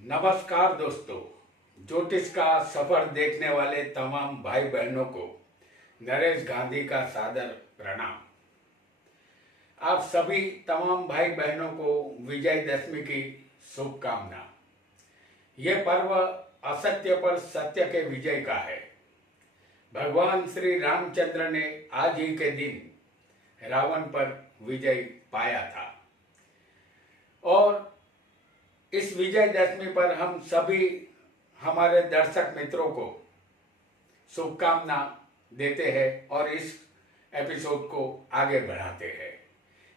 नमस्कार दोस्तों। ज्योतिष का सफर देखने वाले तमाम भाई बहनों को नरेश गांधी का सादर प्रणाम। आप सभी तमाम भाई बहनों को विजयदशमी की शुभकामना। ये पर्व असत्य पर सत्य के विजय का है। भगवान श्री रामचंद्र ने आज ही के दिन रावण पर विजय पाया था और इस विजयदशमी पर हम सभी हमारे दर्शक मित्रों को शुभकामना देते हैं और इस एपिसोड को आगे बढ़ाते हैं।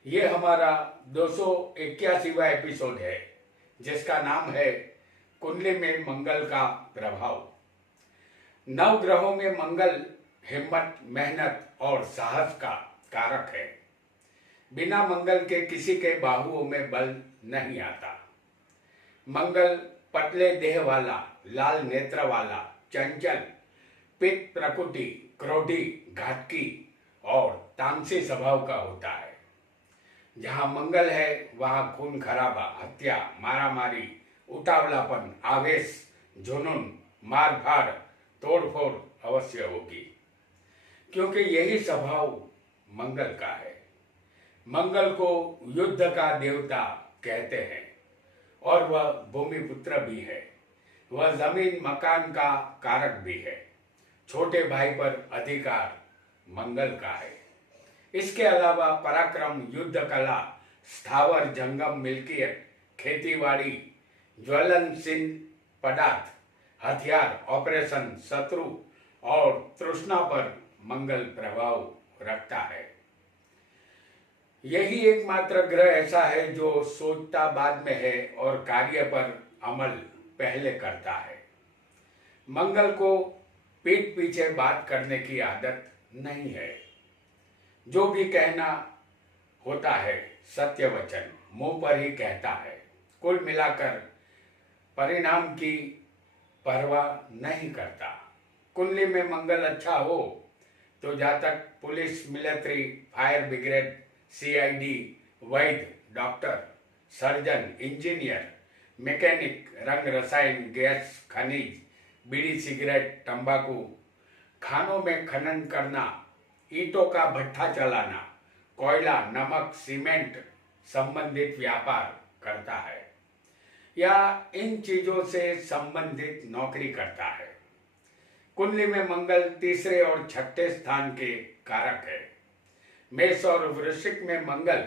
ये हमारा 281वां एपिसोड है जिसका नाम है कुंडली में मंगल का प्रभाव। नव ग्रहों में मंगल हिम्मत, मेहनत और साहस का कारक है। बिना मंगल के किसी के बाहुओं में बल नहीं आता। मंगल पतले देह वाला, लाल नेत्र वाला, चंचल, पित्त प्रकृति, क्रोधी, घातकी और तामसी स्वभाव का होता है। जहाँ मंगल है वहाँ खून खराबा, हत्या, मारामारी, उतावलापन, आवेश, जुनून, मारभाड़, तोड़फोड़ अवश्य होगी, क्योंकि यही स्वभाव मंगल का है। मंगल को युद्ध का देवता कहते हैं और वह भूमिपुत्र भी है। वह जमीन मकान का कारक भी है। छोटे भाई पर अधिकार मंगल का है। इसके अलावा पराक्रम, युद्ध कला, स्थावर जंगम मिल्कियत, खेतीबाड़ी, ज्वलनशील पदार्थ, हथियार, ऑपरेशन, शत्रु और तृष्णा पर मंगल प्रभाव रखता है। यही एकमात्र ग्रह ऐसा है जो सोचता बाद में है और कार्य पर अमल पहले करता है। मंगल को पीठ पीछे बात करने की आदत नहीं है। जो भी कहना होता है सत्य वचन मुंह पर ही कहता है। कुल मिलाकर परिणाम की परवाह नहीं करता। कुंडली में मंगल अच्छा हो तो जातक police, military, fire brigade, CID, वैद्य, डॉक्टर, सर्जन, इंजीनियर, मैकेनिक, रंग रसायन, गैस, खनिज, बीड़ी, सिगरेट, तंबाकू, खानों में खनन करना, ईंटों का भट्ठा चलाना, कोयला, नमक, सीमेंट संबंधित व्यापार करता है या इन चीजों से संबंधित नौकरी करता है। कुंडली में मंगल तीसरे और छठे स्थान के कारक है। मेष और वृश्चिक में मंगल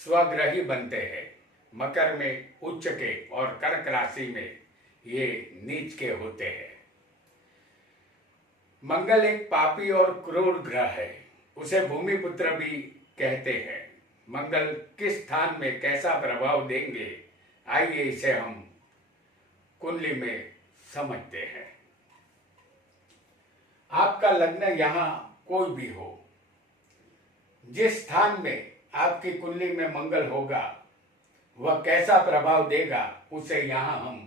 स्वग्रही बनते हैं। मकर में उच्च के और कर्क राशि में ये नीच के होते हैं। मंगल एक पापी और क्रूर ग्रह है। उसे भूमिपुत्र भी कहते हैं। मंगल किस स्थान में कैसा प्रभाव देंगे, आइए इसे हम कुंडली में समझते हैं। आपका लग्न यहाँ कोई भी हो, जिस स्थान में आपकी कुंडली में मंगल होगा वह कैसा प्रभाव देगा उसे यहां हम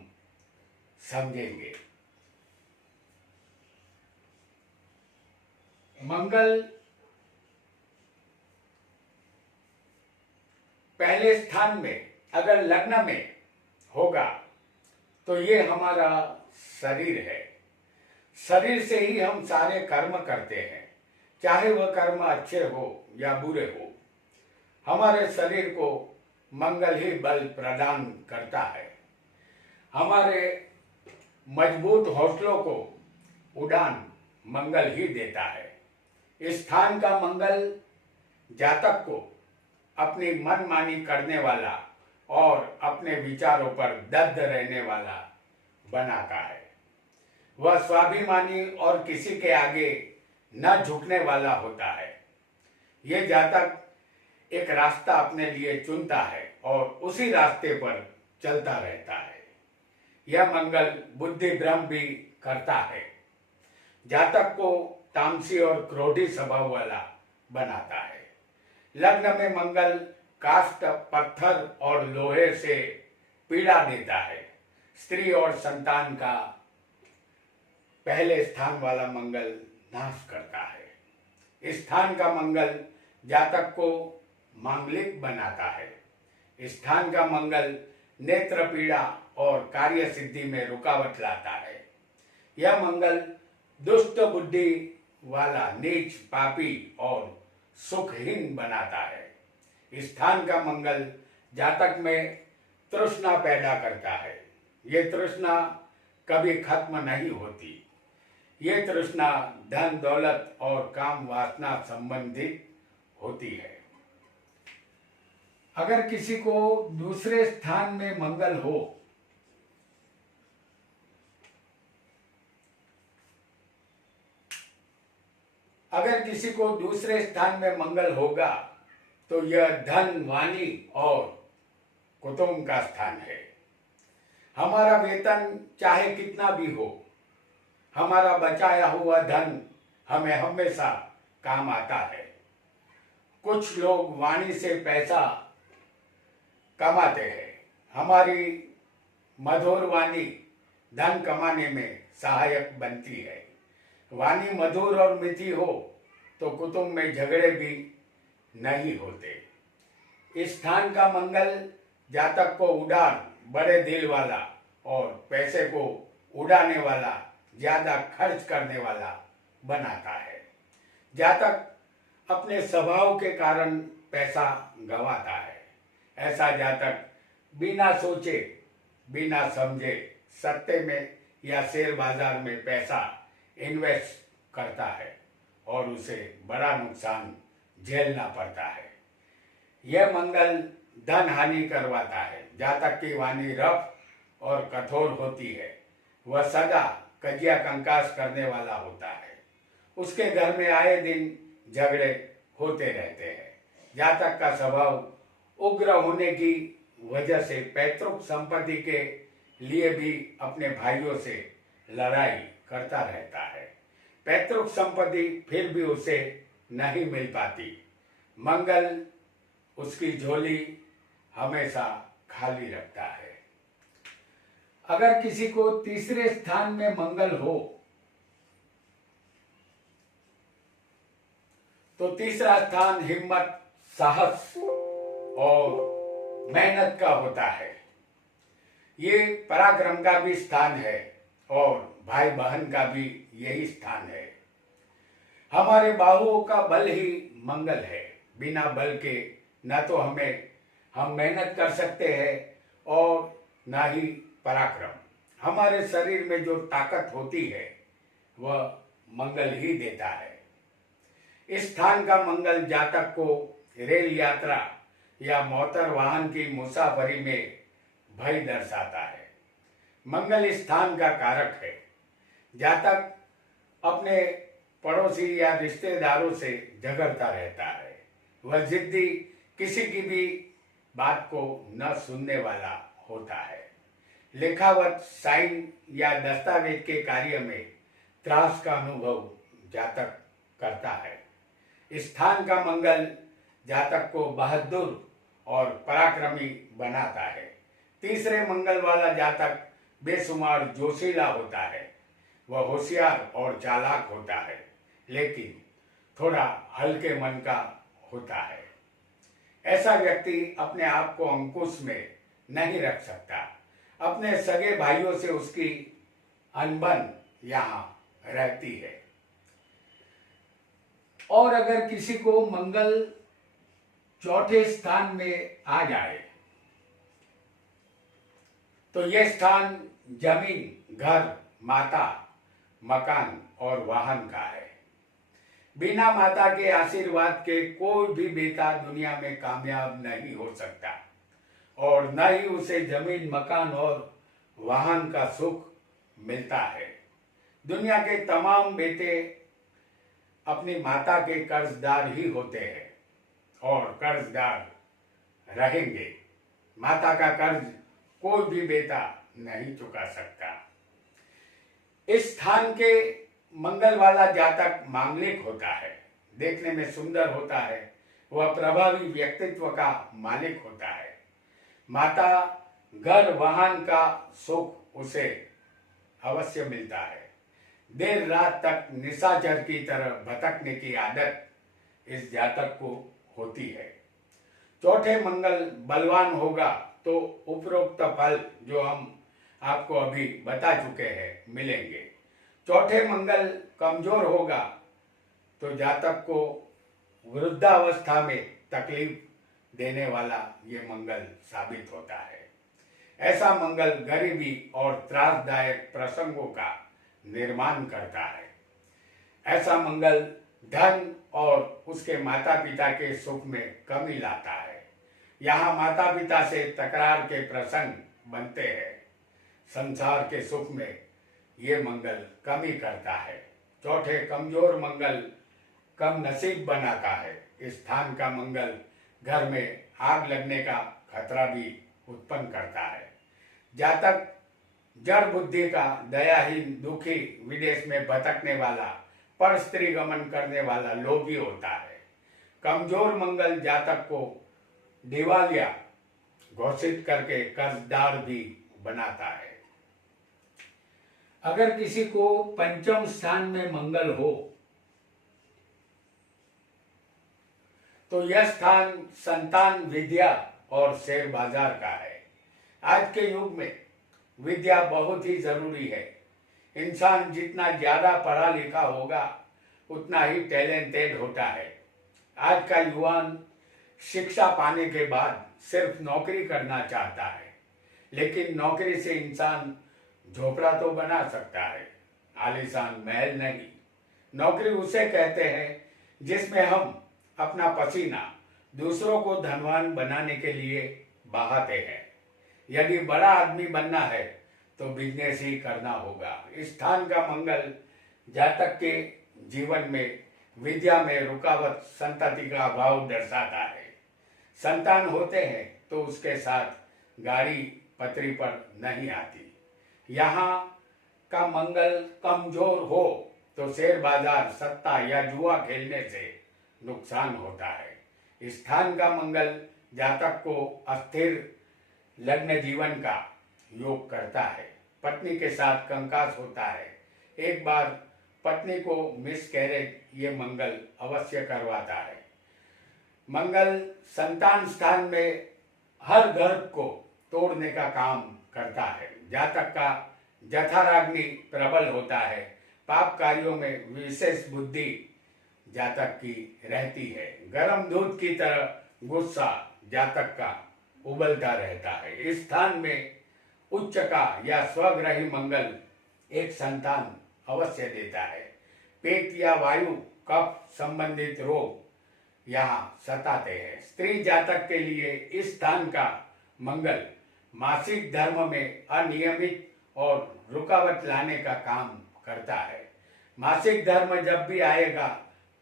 समझेंगे। मंगल पहले स्थान में अगर लग्न में होगा तो ये हमारा शरीर है। शरीर से ही हम सारे कर्म करते हैं, चाहे वह कर्म अच्छे हो या बुरे हो। हमारे शरीर को मंगल ही बल प्रदान करता है। हमारे मजबूत हौसलों को उड़ान मंगल ही देता है। इस स्थान का मंगल जातक को अपनी मनमानी करने वाला और अपने विचारों पर दृढ़ रहने वाला बनाता है। वह स्वाभिमानी और किसी के आगे न झुकने वाला होता है। यह जातक एक रास्ता अपने लिए चुनता है और उसी रास्ते पर चलता रहता है। यह मंगल बुद्धि भ्रम भी करता है। जातक को तामसी और क्रोधी स्वभाव वाला बनाता है। लग्न में मंगल काष्ठ, पत्थर और लोहे से पीड़ा देता है। स्त्री और संतान का पहले स्थान वाला मंगल नाश करता है। इस स्थान का मंगल जातक को मांगलिक बनाता है। इस स्थान का मंगल नेत्र पीड़ा, और कार्य सिद्धि में रुकावट लाता है। यह मंगल दुष्ट बुद्धि वाला, नीच, पापी और सुखहीन बनाता है। स्थान का मंगल जातक में तृष्णा पैदा करता है। ये तृष्णा कभी खत्म नहीं होती। ये तृष्णा धन, दौलत और काम वासना संबंधित होती है। अगर किसी को दूसरे स्थान में मंगल हो अगर किसी को दूसरे स्थान में मंगल होगा तो यह धन, वाणी और कुटुंब का स्थान है। हमारा वेतन चाहे कितना भी हो, हमारा बचाया हुआ धन हमें हमेशा काम आता है। कुछ लोग वाणी से पैसा कमाते हैं। हमारी मधुर वाणी धन कमाने में सहायक बनती है। वाणी मधुर और मीठी हो तो कुटुंब में झगड़े भी नहीं होते। इस स्थान का मंगल जातक को उदार, बड़े दिल वाला और पैसे को उड़ाने वाला, ज्यादा खर्च करने वाला बनाता है। जातक अपने स्वभाव के कारण पैसा गंवाता है। ऐसा जातक बिना सोचे, बिना समझे सत्ते में या शेयर बाजार में पैसा इन्वेस्ट करता है और उसे बड़ा नुकसान झेलना पड़ता है। यह मंगल धन हानि करवाता है। जातक की वाणी रफ और कठोर होती है। वह सदा कजिया कंकास करने वाला होता है। उसके घर में आए दिन झगड़े होते रहते हैं। जातक का स्वभाव उग्र होने की वजह से पैतृक संपत्ति के लिए भी अपने भाइयों से लड़ाई करता रहता है। पैतृक संपत्ति फिर भी उसे नहीं मिल पाती। मंगल उसकी झोली हमेशा खाली रखता है। अगर किसी को तीसरे स्थान में मंगल हो तो तीसरा स्थान हिम्मत, साहस और मेहनत का होता है। ये पराक्रम का भी स्थान है और भाई बहन का भी यही स्थान है। हमारे बाहुओं का बल ही मंगल है। बिना बल के न तो हम मेहनत कर सकते हैं और न ही पराक्रम। हमारे शरीर में जो ताकत होती है वह मंगल ही देता है। इस स्थान का मंगल जातक को रेल यात्रा या मोटर वाहन की मुसाफरी में भय दर्शाता है। मंगल इस स्थान का कारक है। जातक अपने पड़ोसी या रिश्तेदारों से झगड़ता रहता है। वह जिद्दी, किसी की भी बात को न सुनने वाला होता है। लिखावट, साइन या दस्तावेज के कार्य में त्रास का अनुभव जातक करता है। स्थान का मंगल जातक को बहादुर और पराक्रमी बनाता है। तीसरे मंगल वाला जातक बेशुमार जोशीला होता है। वह होशियार और चालाक होता है, लेकिन थोड़ा हल्के मन का होता है। ऐसा व्यक्ति अपने आप को अंकुश में नहीं रख सकता। अपने सगे भाइयों से उसकी अनबन यहाँ रहती है। और अगर किसी को मंगल चौथे स्थान में आ जाए तो यह स्थान जमीन, घर, माता, मकान और वाहन का है। बिना माता के आशीर्वाद के कोई भी बेटा दुनिया में कामयाब नहीं हो सकता और न ही उसे जमीन, मकान और वाहन का सुख मिलता है। दुनिया के तमाम बेटे अपनी माता के कर्जदार ही होते हैं और कर्जदार रहेंगे। माता का कर्ज कोई भी बेटा नहीं चुका सकता। इस स्थान के मंगल वाला जातक मांगलिक होता है, देखने में सुंदर होता है। वह प्रभावी व्यक्तित्व का मालिक होता है। माता, घर, वाहन का सुख उसे अवश्य मिलता है। देर रात तक निशाचर की तरह भटकने की आदत इस जातक को होती है। चौथे मंगल बलवान होगा तो उपरोक्त फल जो हम आपको अभी बता चुके हैं मिलेंगे। चौथे मंगल कमजोर होगा तो जातक को वृद्धावस्था में तकलीफ देने वाला ये मंगल साबित होता है। ऐसा मंगल गरीबी और त्रासदायक प्रसंगों का निर्माण करता है। ऐसा मंगल धन और उसके माता पिता के सुख में कमी लाता है। यहाँ माता पिता से तकरार के प्रसंग बनते हैं। संसार के सुख में ये मंगल कमी करता है। चौथे कमजोर मंगल कम नसीब बनाता है। इस स्थान का मंगल घर में आग लगने का खतरा भी उत्पन्न करता है। जातक जड़ बुद्धि का, दयाहीन, दुखी, विदेश में भटकने वाला, पर स्त्री गमन करने वाला लोभी होता है। कमजोर मंगल जातक को दिवालिया घोषित करके कर्जदार भी बनाता है। अगर किसी को पंचम स्थान में मंगल हो तो यह स्थान संतान, विद्या और शेयर बाजार का है। आज के युग में विद्या बहुत ही जरूरी है। इंसान जितना ज्यादा पढ़ा लिखा होगा उतना ही टैलेंटेड होता है। आज का युवान शिक्षा पाने के बाद सिर्फ नौकरी करना चाहता है, लेकिन नौकरी से इंसान झोपड़ा तो बना सकता है, आलीशान महल नहीं। नौकरी उसे कहते हैं जिसमें हम अपना पसीना दूसरों को धनवान बनाने के लिए बहाते हैं। यदि बड़ा आदमी बनना है तो बिजनेस ही करना होगा। इस स्थान का मंगल जातक के जीवन में विद्या में रुकावट, संतति का अभाव दर्शाता है। संतान होते हैं तो उसके साथ गाड़ी पटरी पर नहीं आती। यहाँ का मंगल कमजोर हो तो शेयर बाजार, सट्टा या जुआ खेलने से नुकसान होता है। इस स्थान का मंगल जातक को अस्थिर लग्न जीवन का योग करता है। पत्नी के साथ कंकास होता है। एक बार पत्नी को मिसकैरेज ये मंगल अवश्य करवाता है। मंगल संतान स्थान में हर गर्भ को तोड़ने का काम करता है। जातक का जठराग्नि प्रबल होता है। पाप कार्यों में विशेष बुद्धि जातक की रहती है। गर्म दूध की तरह गुस्सा जातक का उबलता रहता है। इस स्थान में उच्च का या स्वग्रही मंगल एक संतान अवश्य देता है। पेट या वायु, कफ संबंधित रोग यहाँ सताते हैं। स्त्री जातक के लिए इस स्थान का मंगल मासिक धर्म में अनियमित और रुकावट लाने का काम करता है। मासिक धर्म जब भी आएगा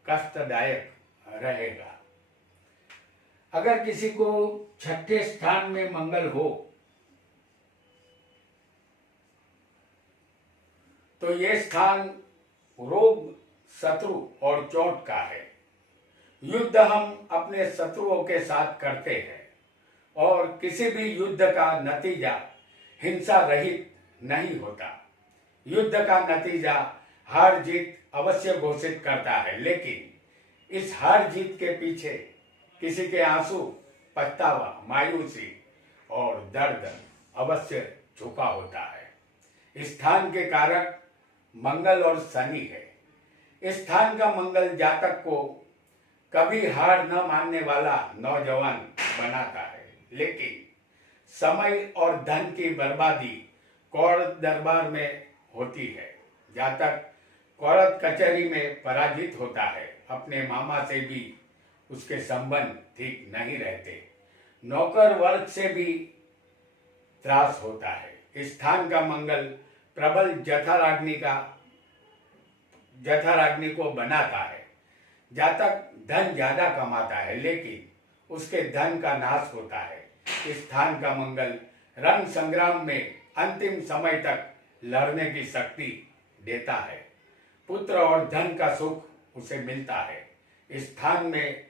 कष्टदायक रहेगा। अगर किसी को छठे स्थान में मंगल हो तो ये स्थान रोग, शत्रु और चोट का है। युद्ध हम अपने शत्रुओं के साथ करते हैं और किसी भी युद्ध का नतीजा हिंसा रहित नहीं होता। युद्ध का नतीजा हार जीत अवश्य घोषित करता है, लेकिन इस हार जीत के पीछे किसी के आंसू, पछतावा, मायूसी और दर्द अवश्य छुपा होता है। इस स्थान के कारक मंगल और शनि है। इस स्थान का मंगल जातक को कभी हार न मानने वाला नौजवान बनाता है, लेकिन समय और धन की बर्बादी कोर्ट दरबार में होती है। जातक कोर्ट कचहरी में पराजित होता है। अपने मामा से भी उसके संबंध ठीक नहीं रहते। नौकर वर्ग से भी त्रास होता है। इस स्थान का मंगल प्रबल जठराग्नि को बनाता है। जातक धन ज्यादा कमाता है, लेकिन उसके धन का नाश होता है। इस स्थान का मंगल रण संग्राम में अंतिम समय तक लड़ने की शक्ति देता है। पुत्र और धन का सुख उसे मिलता है। इस स्थान में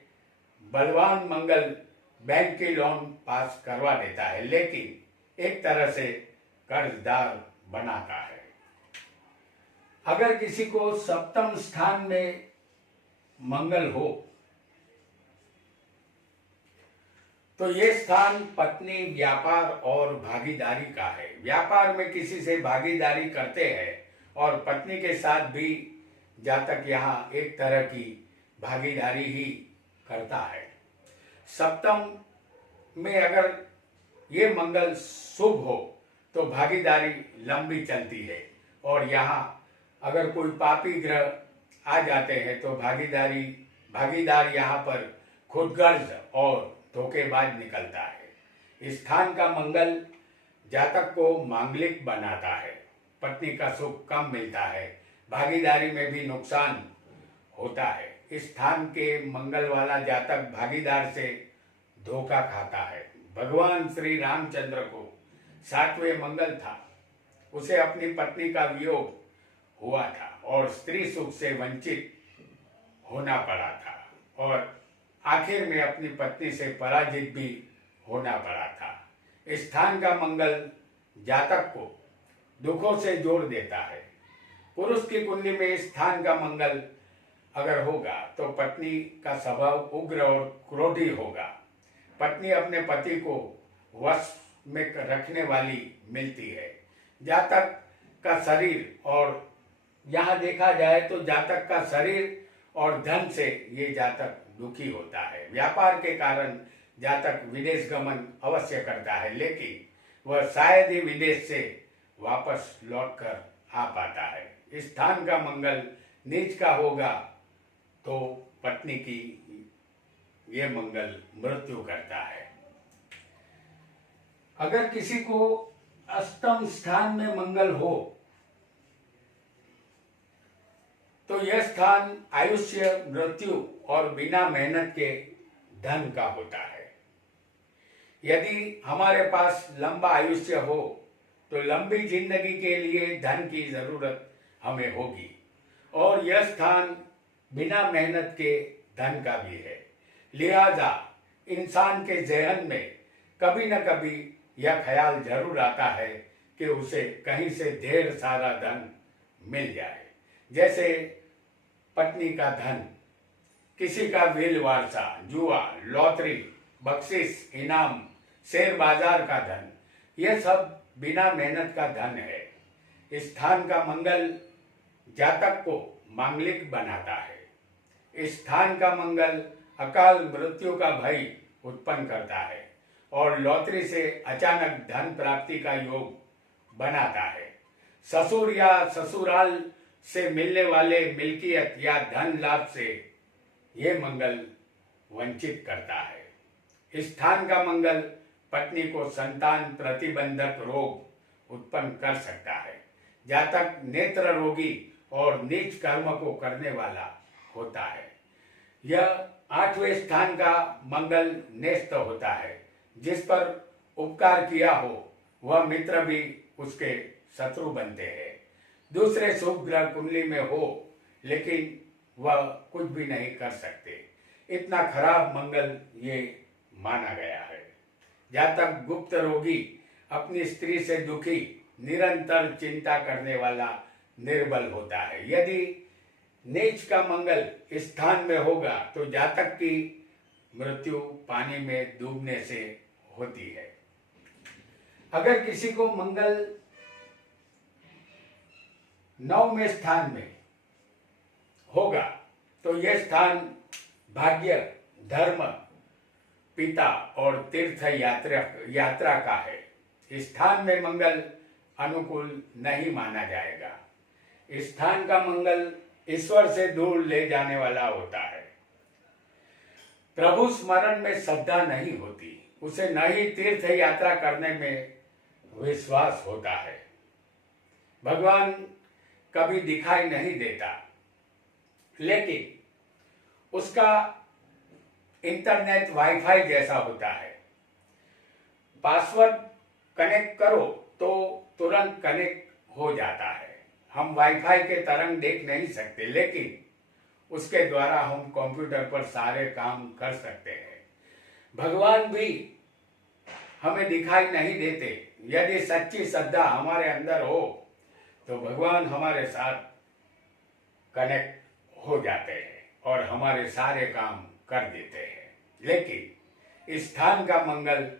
बलवान मंगल बैंक की लोन पास करवा देता है, लेकिन एक तरह से कर्जदार बनाता है। अगर किसी को सप्तम स्थान में मंगल हो तो ये स्थान पत्नी, व्यापार और भागीदारी का है। व्यापार में किसी से भागीदारी करते हैं और पत्नी के साथ भी जातक यहाँ एक तरह की भागीदारी ही करता है। सप्तम में अगर ये मंगल शुभ हो तो भागीदारी लंबी चलती है, और यहाँ अगर कोई पापी ग्रह आ जाते हैं तो भागीदार यहाँ पर खुदगर्ज और धोखेबाज निकलता है। स्थान का मंगल जातक को मांगलिक बनाता है। पत्नी का सुख कम मिलता है, भागीदारी में भी नुकसान होता है। स्थान के मंगल वाला जातक भागीदार से धोखा खाता है। भगवान श्री रामचंद्र को 7वें मंगल था, उसे अपनी पत्नी का वियोग हुआ था और स्त्री सुख से वंचित होना पड़ा था, और आखिर में अपनी पत्नी से पराजित भी होना पड़ा था। स्थान का मंगल जातक को दुखों से जोड़ देता है। पुरुष की कुंडली में स्थान का मंगल अगर होगा तो पत्नी का स्वभाव उग्र और क्रोधी होगा। पत्नी अपने पति को वश में रखने वाली मिलती है। जातक का शरीर, और यहाँ देखा जाए तो जातक का शरीर और धन से ये जातक दुखी होता है। व्यापार के कारण जातक विदेश गमन अवश्य करता है, लेकिन वह शायद ही विदेश से वापस लौटकर आ पाता है। स्थान का मंगल नीच का होगा तो पत्नी की ये मंगल मृत्यु करता है। अगर किसी को अष्टम स्थान में मंगल हो तो यह स्थान आयुष्य, मृत्यु और बिना मेहनत के धन का होता है। यदि हमारे पास लंबा आयुष्य हो तो लंबी जिंदगी के लिए धन की जरूरत हमें होगी, और यह स्थान बिना मेहनत के धन का भी है। लिहाजा इंसान के जहन में कभी न कभी यह ख्याल जरूर आता है कि उसे कहीं से ढेर सारा धन मिल जाए, जैसे पत्नी का धन, किसी का विल वारसा, जुआ, लॉटरी, बख्शिश, इनाम, शेयर बाजार का धन, यह सब बिना मेहनत का धन है। स्थान का मंगल जातक को मांगलिक बनाता है। स्थान का मंगल अकाल मृत्यु का भय उत्पन्न करता है और लॉटरी से अचानक धन प्राप्ति का योग बनाता है। ससुर या ससुराल से मिलने वाले मिल्कियत या धन लाभ से यह मंगल वंचित करता है। स्थान का मंगल पत्नी को संतान प्रतिबंधक रोग उत्पन्न कर सकता है। जातक नेत्र रोगी और नीच कर्म को करने वाला होता है। यह 8वें स्थान का मंगल नेस्त होता है। जिस पर उपकार किया हो वह मित्र भी उसके शत्रु बनते हैं। दूसरे शुभ ग्रह कुंडली में हो लेकिन वह कुछ भी नहीं कर सकते, इतना खराब मंगल ये माना गया है। जातक गुप्त रोगी, अपनी स्त्री से दुखी, निरंतर चिंता करने वाला, निर्बल होता है। यदि नीच का मंगल स्थान में होगा तो जातक की मृत्यु पानी में डूबने से होती है। अगर किसी को मंगल 9वें स्थान में होगा तो यह स्थान भाग्य, धर्म, पिता और तीर्थ यात्रा का है। स्थान में मंगल अनुकूल नहीं माना जाएगा। स्थान का मंगल ईश्वर से दूर ले जाने वाला होता है। प्रभु स्मरण में श्रद्धा नहीं होती, उसे न ही तीर्थ यात्रा करने में विश्वास होता है। भगवान कभी दिखाई नहीं देता, लेकिन उसका इंटरनेट वाईफाई जैसा होता है। पासवर्ड कनेक्ट करो तो तुरंत कनेक्ट हो जाता है। हम वाईफाई के तरंग देख नहीं सकते, लेकिन उसके द्वारा हम कंप्यूटर पर सारे काम कर सकते हैं। भगवान भी हमें दिखाई नहीं देते। यदि सच्ची श्रद्धा हमारे अंदर हो तो भगवान हमारे साथ कनेक्ट हो जाते हैं और हमारे सारे काम कर देते हैं। लेकिन इस स्थान का मंगल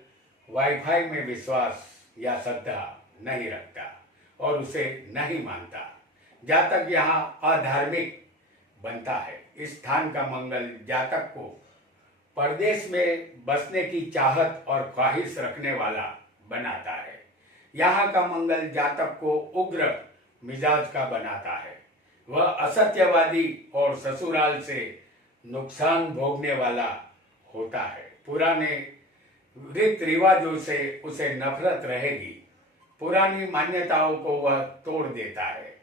वाईफाई में विश्वास या श्रद्धा नहीं रखता और उसे नहीं मानता। जहाँ तक यहाँ अधार्मिक बनता है। इस स्थान का मंगल जातक को परदेश में बसने की चाहत और ख्वाहिश रखने वाला बनाता है। यहाँ का मंगल जातक को उग्र मिजाज का बनाता है। वह असत्यवादी और ससुराल से नुकसान भोगने वाला होता है। पुराने रीति रिवाजों से उसे नफरत रहेगी। पुरानी मान्यताओं को वह तोड़ देता है।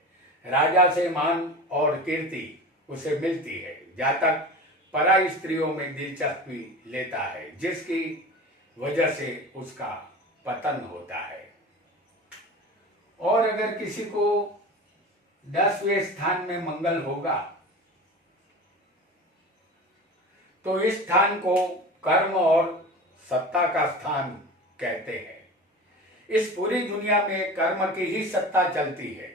राजा से मान और कीर्ति उसे मिलती है। जातक पराई स्त्रियों में दिलचस्पी लेता है, जिसकी वजह से उसका पतन होता है। और अगर किसी को 10वें स्थान में मंगल होगा तो इस स्थान को कर्म और सत्ता का स्थान कहते हैं। इस पूरी दुनिया में कर्म की ही सत्ता चलती है।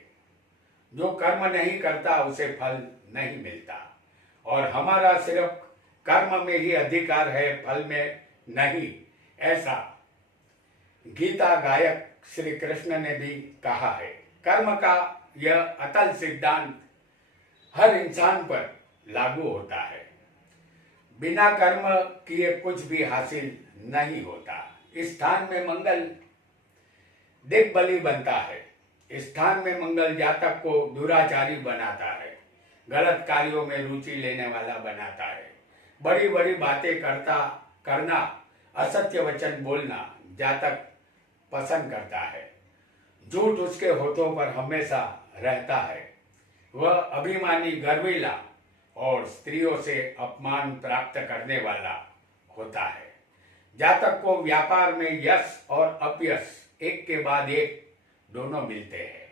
जो कर्म नहीं करता उसे फल नहीं मिलता और हमारा सिर्फ कर्म में ही अधिकार है, फल में नहीं। ऐसा गीता गायक श्री कृष्ण ने भी कहा है। कर्म का यह अटल सिद्धांत हर इंसान पर लागू होता है। बिना कर्म किए कुछ भी हासिल नहीं होता। इस स्थान में मंगल दिग्बली बनता है। इस स्थान में मंगल जातक को दुराचारी बनाता है, गलत कार्यों में रुचि लेने वाला बनाता है, बड़ी बड़ी बातें करना, असत्य वचन बोलना जातक पसंद करता है। झूठ उसके होठों पर हमेशा रहता है। वह अभिमानी, गर्वीला और स्त्रियों से अपमान प्राप्त करने वाला होता है। जातक को व्यापार में यश और अपयश एक के बाद एक दोनों मिलते हैं।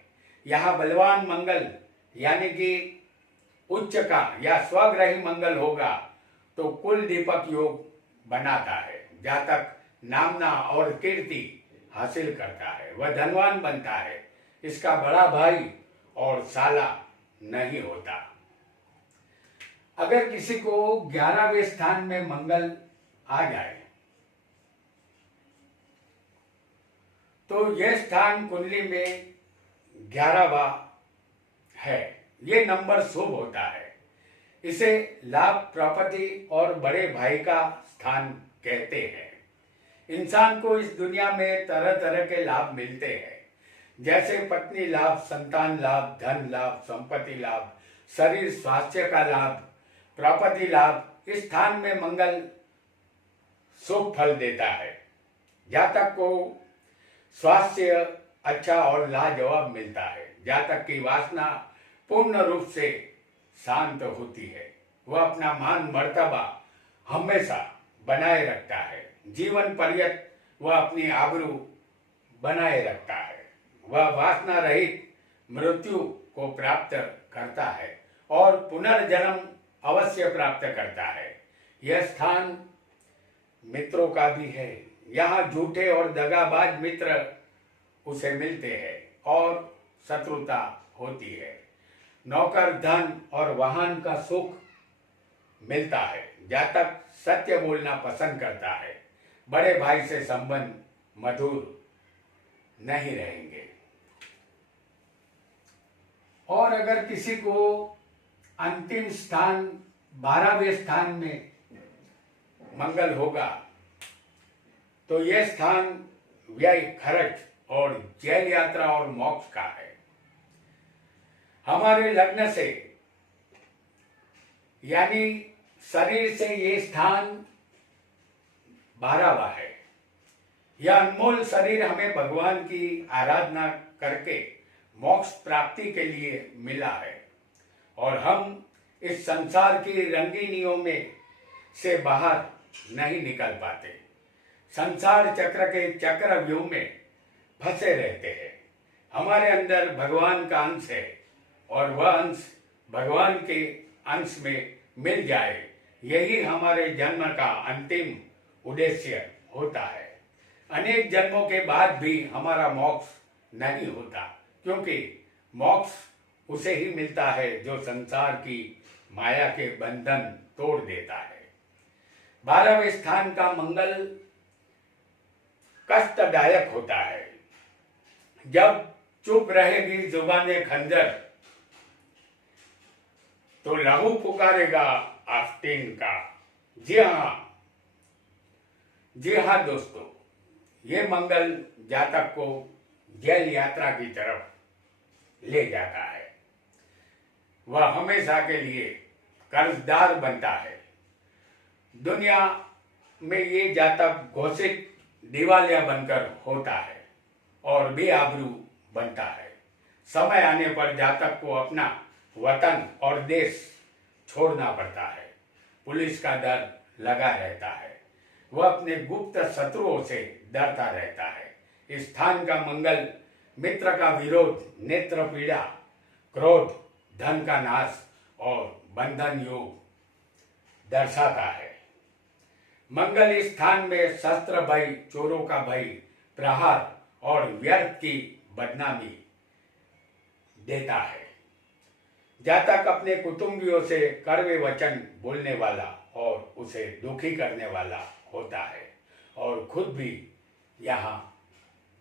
यहाँ बलवान मंगल यानी कि उच्च का या स्वग्रही मंगल होगा तो कुल दीपक योग बनाता है। जातक नामना और कीर्ति हासिल करता है। वह धनवान बनता है। इसका बड़ा भाई और साला नहीं होता। अगर किसी को 11वें स्थान में मंगल आ जाए तो यह स्थान कुंडली में 11वां है। ये नंबर शुभ होता है। इसे लाभ, प्रॉपर्टी और बड़े भाई का स्थान कहते हैं। इंसान को इस दुनिया में तरह तरह के लाभ मिलते हैं, जैसे पत्नी लाभ, संतान लाभ, धन लाभ, संपत्ति लाभ, शरीर स्वास्थ्य का लाभ, प्रॉपर्टी लाभ। इस स्थान में मंगल शुभ फल देता है। जातक को स्वास्थ्य अच्छा और लाजवाब मिलता है। जातक की वासना पूर्ण रूप से शांत होती है। वह अपना मान मर्तबा हमेशा बनाए रखता है। जीवन पर्यंत वह अपनी आबरू बनाए रखता है। वह वासना रहित मृत्यु को प्राप्त करता है और पुनर्जन्म अवश्य प्राप्त करता है। यह स्थान मित्रों का भी है। यहाँ झूठे और दगाबाज मित्र उसे मिलते हैं और शत्रुता होती है। नौकर, धन और वाहन का सुख मिलता है। जातक सत्य बोलना पसंद करता है। बड़े भाई से संबंध मधुर नहीं रहेंगे। और अगर किसी को अंतिम स्थान 12वें स्थान में मंगल होगा तो यह स्थान व्यय, खर्च और जेल यात्रा और मोक्ष का है। हमारे लग्न से यानी शरीर से ये स्थान 12वां है। यह अनमोल शरीर हमें भगवान की आराधना करके मोक्ष प्राप्ति के लिए मिला है और हम इस संसार की रंगीनियों में से बाहर नहीं निकल पाते। संसार चक्र के चक्रव्यूह में फंसे रहते हैं। हमारे अंदर भगवान का अंश है और वह अंश भगवान के अंश में मिल जाए, यही हमारे जन्म का अंतिम उद्देश्य होता है। अनेक जन्मों के बाद भी हमारा मोक्ष नहीं होता, क्योंकि मोक्ष उसे ही मिलता है जो संसार की माया के बंधन तोड़ देता है। 12वें स्थान का मंगल कष्टदायक होता है। जब चुप रहेगी जुबाने खंजर तो लहू पुकारेगा आस्तीन का। जी हाँ दोस्तों, ये मंगल जातक को जेल यात्रा की तरफ ले जाता है। वह हमेशा के लिए कर्जदार बनता है। दुनिया में ये जातक घोषित दिवालिया बनकर होता है और बेआबरू बनता है। समय आने पर जातक को अपना वतन और देश छोड़ना पड़ता है। पुलिस का डर लगा रहता है। वह अपने गुप्त शत्रुओं से डरता रहता है। स्थान का मंगल मित्र का विरोध, नेत्र पीड़ा, क्रोध, धन का नाश और बंधन योग दर्शाता है। मंगल स्थान में शस्त्र भय, चोरों का भय, प्रहार और व्यर्थ की बदनामी देता है। जातक अपने कुटुंबियों से कड़वे वचन बोलने वाला और उसे दुखी करने वाला होता है और खुद भी यहाँ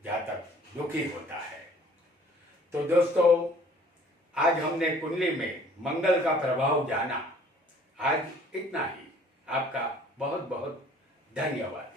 जातक दुखी होता है। तो दोस्तों, आज हमने कुंडली में मंगल का प्रभाव जाना। आज इतना ही। आपका बहुत बहुत धन्यवाद।